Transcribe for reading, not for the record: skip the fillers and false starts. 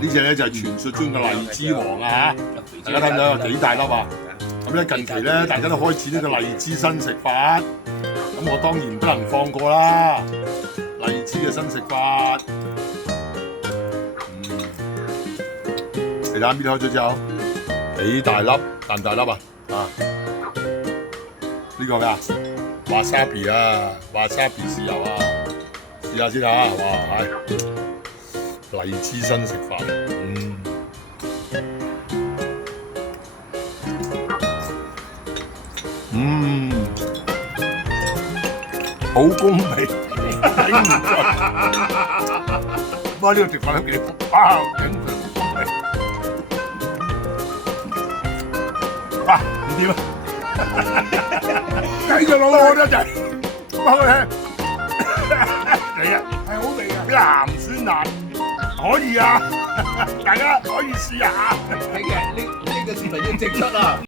呢隻咧就係傳說中嘅荔枝王啊嚇！大家睇唔睇有幾大粒啊？咁咧近期咧大家都開始呢個荔枝新食法，咁我當然不能放過啦！荔枝嘅新食法，你睇下搣開咗之後幾大粒，大唔大粒啊？啊！呢個咩啊？wasabi 啊，wasabi 豉油啊，試下先嚇，哇係荔枝新食法，好公味，頂唔順。哇！呢個食法都幾哇，頂唔順公味。哇！唔掂啊！繼續攞多陣，幫佢聽。嚟啊，係好味啊！鹹酸辣可以啊，大家可以試下。係嘅，呢個視頻要整出啊！